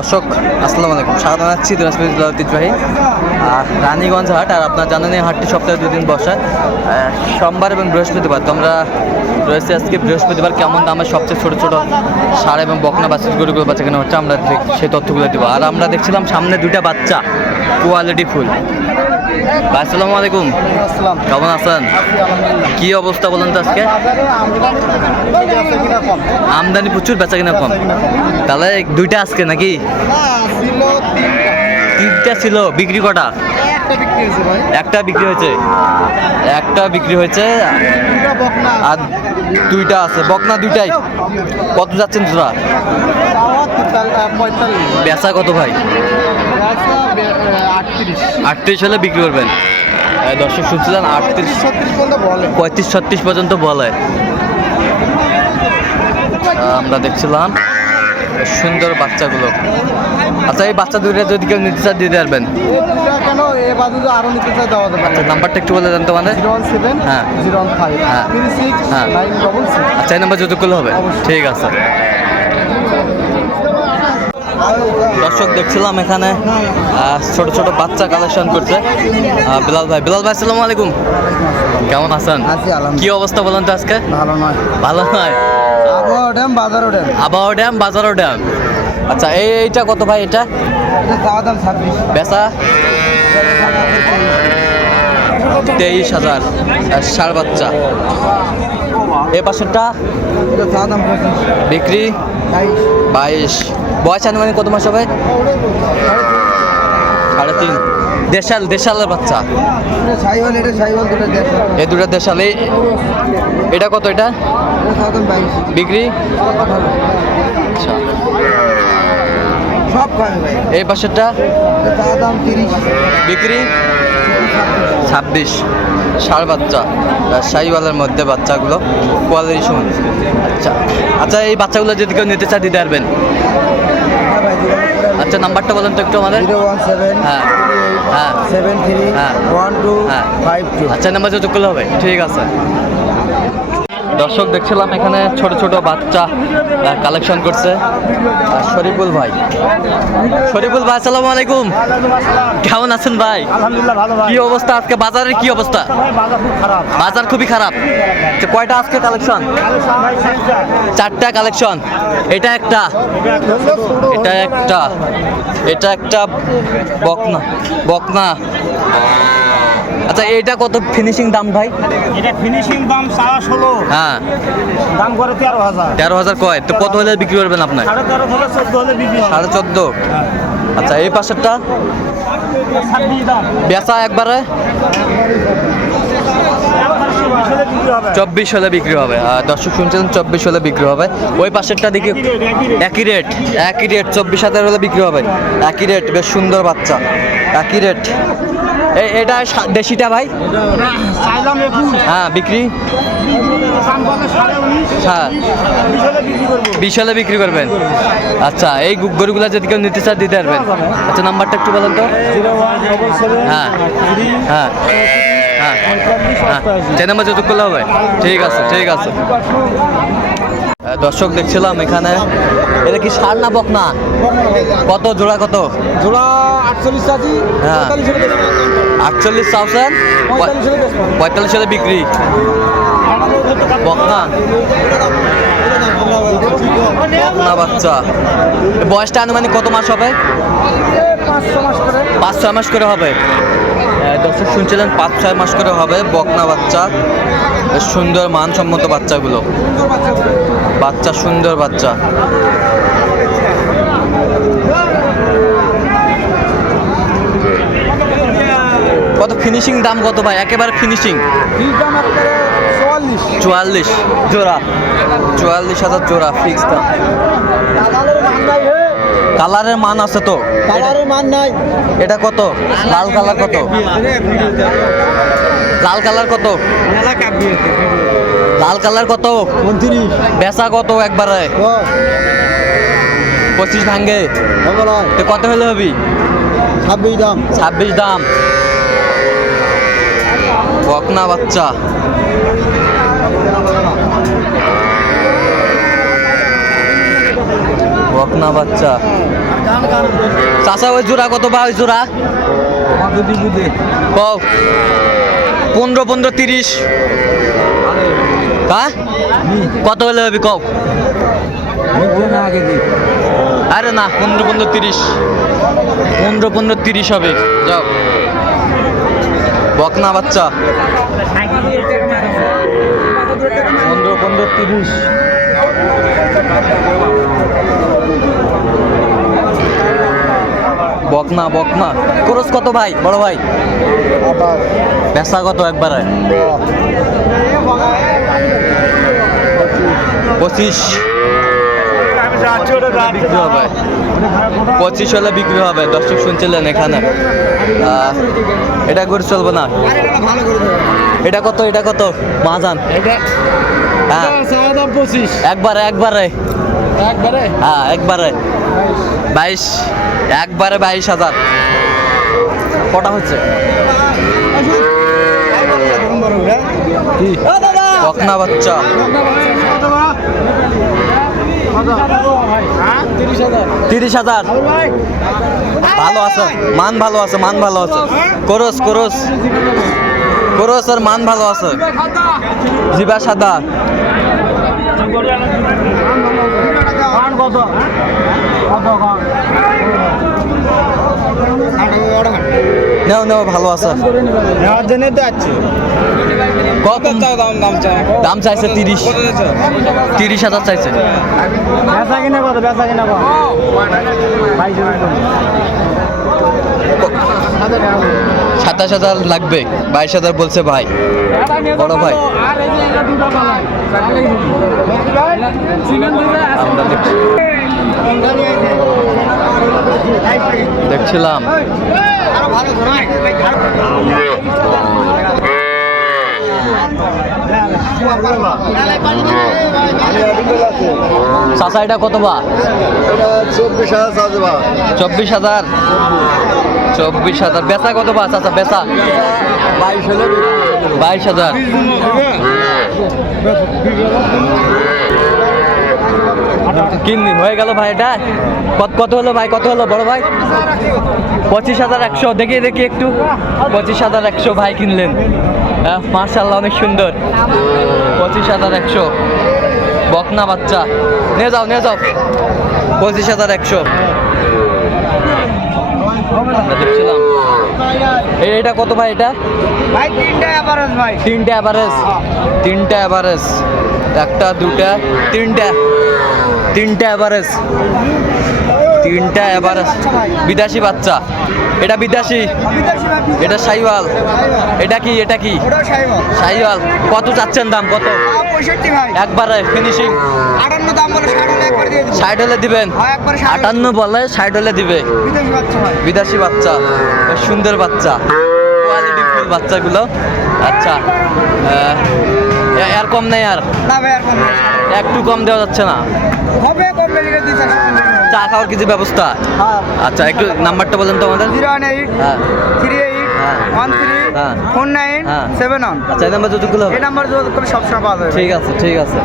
দর্শক, আসসালামু আলাইকুম। স্বাগত জানাচ্ছি দিনাজপুর জেলা ঐতিহ্যবাহী আর রানীগঞ্জ হাট আর আপনার জানেন এই হাটটি সপ্তাহে দুদিন বসে। সোমবার এবং বৃহস্পতিবার, তোমরা রয়েছে আজকে বৃহস্পতিবার কেমন দামে সবচেয়ে ছোটো ছোটো সার এবং বকনা বাচ্চা গরুগুলো বাচ্চা কেনা হচ্ছে, আমরা সেই তথ্যগুলো দেবো। আর আমরা দেখছিলাম সামনে দুইটা বাচ্চা কোয়ালিটি ফুল। আসসালামু আলাইকুম। কেমন আছেন? কি অবস্থা বলেন তো আজকে? আমদানি প্রচুর বেচা কিনা কম। তাহলে দুইটা আজকে নাকি? তিনটা ছিল বিক্রি কটা? একটা বিক্রি হয়েছে। একটা বিক্রি হয়েছে। আর দুইটা আছে। বকনা দুইটাই। কত যাচ্ছেন তোরা? বেচা কত ভাই? আটত্রিশ। হলে বিক্রি করবেন? দর্শক শুনছিলেন আটত্রিশ পঁয়ত্রিশ ছত্রিশ পর্যন্ত বলে। আমরা দেখছিলাম সুন্দর বাচ্চাগুলো। আচ্ছা এই বাচ্চা দুইটা যদি কেউ নিতে চান দিতে পারবেন। কেন? এ বাদু আরও নিতে চাই দেওয়া যাবে। আচ্ছা নাম্বারটা একটু বলে দেন তো মানে জিরো ওয়ান সেভেন হ্যাঁ। Zero one five. হ্যাঁ। থ্রি সিক্স হ্যাঁ। Nine double six. আচ্ছা এই নাম্বার যত করলে হবে। ঠিক আছে। দর্শক দেখছিলাম এখানে ছোট ছোট বাচ্চা কালেকশন করছে। বিলাল ভাই। বিলাল ভাই আসসালামু আলাইকুম। কেমন আছেন? কি অবস্থা বলেন তো আজকে? ভালো নয়। ভালো নয়? আবহাওয়া ড্যাম বাজারও ড্যাম। আবহাওয়া ড্যাম বাজারও ড্যাম। আচ্ছা এই এইটা কত ভাই এটা? বেচা? তেইশ হাজার আর ষাড় বাচ্চা। এ পাশেরটা? বিক্রি? বাইশ। বয়স আনুমানিক কত মাস হবে? সাড়ে তিন। দেশাল দেশালের বাচ্চা। এই দুটা দেশাল এটা কত এটা? বিক্রি? আচ্ছা। এই পাশেরটা? বিক্রি? ছাব্বিশ সার বাচ্চা শাহিওয়ালের মধ্যে বাচ্চাগুলো কোয়ালিটি সমান আচ্ছা আচ্ছা এই বাচ্চাগুলো যদি কেউ নিতে চায় দিতে পারবেন। আচ্ছা নাম্বারটা বলেন তো একটু আমাদের। হ্যাঁ হ্যাঁ সেভেন থ্রি হ্যাঁ। ওয়ান টু হ্যাঁ। Five two. আচ্ছা নাম্বার যত করলে হবে। ঠিক আছে। দর্শক দেখছিলাম এখানে ছোট ছোট বাচ্চা কালেকশন করছে। শরীফুল ভাই। শরীফুল ভাই আসসালামু আলাইকুম। কেমন আছেন ভাই? কি অবস্থা আজকে? বাজারের কি অবস্থা? বাজার খুবই খারাপ। তো কয়টা আজকে কালেকশন চারটা কালেকশন এটা একটা। এটা একটা। এটা একটা বকনা। বকনা। আচ্ছা এটা কত ফিনিশিং দাম ভাই? এটা ফিনিশিং দাম চাওয়া ষোলো। হ্যাঁ। দাম করে তেরো হাজার। তেরো হাজার কয়? তো কত হলে বিক্রি করবেন আপনার? সাড়ে তেরো থেকে চোদ্দ হলে বিক্রি সাড়ে চোদ্দ। আচ্ছা এই পাশেরটা? বেচা একবারে? চব্বিশ হলে বিক্রি হবে। দর্শক শুনছিলেন চব্বিশ হলে বিক্রি হবে। ওই পাশেরটা দেখি একই রেট একই রেট চব্বিশ হাজার হলে বিক্রি হবে। একই রেট বেশ সুন্দর বাচ্চা। একই রেট এটা দেশিটা ভাই? হ্যাঁ বিক্রি? হ্যাঁ। বিশ বিক্রি করবেন? আচ্ছা এই গরুগুলা যদি কেউ নিতে চায় দিতে পারবেন। আচ্ছা নাম্বারটা একটু বলেন তো। হ্যাঁ হ্যাঁ হ্যাঁ হ্যাঁ। নাম্বার যত করলে হবে ঠিক আছে ঠিক আছে। দর্শক দেখছিলাম এখানে। এটা কি সার না বক না কত জোড়া কত? জোড়া আটচল্লিশ হ্যাঁ। আটচল্লিশ পঁয়তাল্লিশ হলে বিক্রি? বকনা? বকনা বাচ্চা। বয়সটা আনুমানিক কত মাস হবে? পাঁচ ছ মাস করে। ছয় মাস করে হবে। দর্শক, শুনছিলেন পাঁচ, ছয় মাস করে হবে বকনা বাচ্চা। সুন্দর, মানসম্মত বাচ্চাগুলো। বাচ্চা, সুন্দর বাচ্চা। কত ফিনিশিং দাম কত ভাই? একেবারে ফিনিশিং চুয়াল্লিশ। জোড়া। চুয়াল্লিশ হাজার জোড়া ফিক্স দাম। কালারের মান আছে তো? কালারের মান নাই। এটা কত? লাল কালার কত? লাল কালার কত? লাল কালার কত? বেচা কত একবারে? পঁচিশ ভাঙ্গে তো কত হলে হবি? ছাব্বিশ দাম। ছাব্বিশ দাম। বকনা বাচ্চা। বকনা বাচ্চা। চাষা ওই জোড়া কত বা, ওই জোড়া? পনেরো পনেরো, তিরিশ। হ্যাঁ? কত হলে হবে কও? আরে না, পনেরো পনেরো, তিরিশ। পনেরো পনেরো, তিরিশ হবে। যাও। বকনা বাচ্চা। পনেরো পনেরো, তিরিশ। বকনা বকনা। খরচ কত ভাই বড় ভাই? পেশা কত একবারে? পঁচিশ। বিক্রি হবে। পঁচিশ হলে বিক্রি হবে দর্শক শুনছিলেন এখানে। এটা করে চলবে না? এটা কত এটা কত? মাজান হ্যাঁ। একবারে একবারে। একবারে? হ্যাঁ একবারে। বাইশ একবারে বাইশ হাজার। কটা হচ্ছে? বকনা বাচ্চা। তিরিশ হাজার। ভালো আছে মান ভালো আছে মান ভালো আছে। করস করস। করস আর মান ভালো আছে। জিবা সাদা। নেও নেও ভালো আছে? নেওয়ার জন্য তো আছে কত? দাম দাম চাই দাম চাইছে তিরিশ। তিরিশ হাজার চাইছে। বেচা কিনা কত? বেচা কিনা কত? সাতাশ হাজার লাগবে বাইশ হাজার বলছে ভাই। বড় ভাই। দেখছিলাম। চাচা এটা কত বা? চব্বিশ হাজার চব্বিশ হাজার। চব্বিশ হাজার। বেচা কত বা চাচা বেচা? বাইশ হাজার। কিনদিন হয়ে গেল ভাই এটা? কত কত হলো ভাই? কত হলো বড় ভাই? পঁচিশ হাজার একশো। দেখি দেখি একটু। পঁচিশ হাজার একশো ভাই কিনলেন। হ্যাঁ মার্শাল্লাহ অনেক সুন্দর। পঁচিশ হাজার একশো। বকনা বাচ্চা। নিয়ে যাও নিয়ে যাও। পঁচিশ হাজার একশো। আমরা দেখছিলাম। এটা কত ভাই এটা? ভাই তিনটা অ্যাভারেজ ভাই। তিনটা অ্যাভারেজ তিনটা অ্যাভারেজ একটা দুটা তিনটা। তিনটা অ্যাভারেজ তিনটা অ্যাভারেজ বিদেশি বাচ্চা। এটা বিদেশি। এটা সাইওয়াল। এটা কি? এটা কি? সাইওয়াল। কত চাচ্ছেন দাম? কত? পঁয়ষট্টি ভাই। একবারে ফিনিশিং আটান্ন দাম বলে ষাট হলে একবার দিয়ে ষাট হলে দিবেন? হ্যাঁ, আটান্ন বলে ষাট হলে দিবে। বিদেশি বাচ্চা ভাই। বিদেশি বাচ্চা। বেশ সুন্দর বাচ্চা। কোয়ালিটি ফুল বাচ্চাগুলো। আচ্ছা আর কম নেই আর? না ভাই আর কম একটু কম দেওয়া যাচ্ছে না? হবে কম চা খাওয়ার কিছু ব্যবস্থা? হ্যাঁ। আচ্ছা একটু নাম্বারটা বলেন তো আমাদের। জিরো এইট হ্যাঁ। Three eight. One three. Four nine. Seven one আচ্ছা এই নাম্বার এই নাম্বার যোগাযোগ করে সবসময় পাওয়া যাবে ঠিক আছে ঠিক আছে।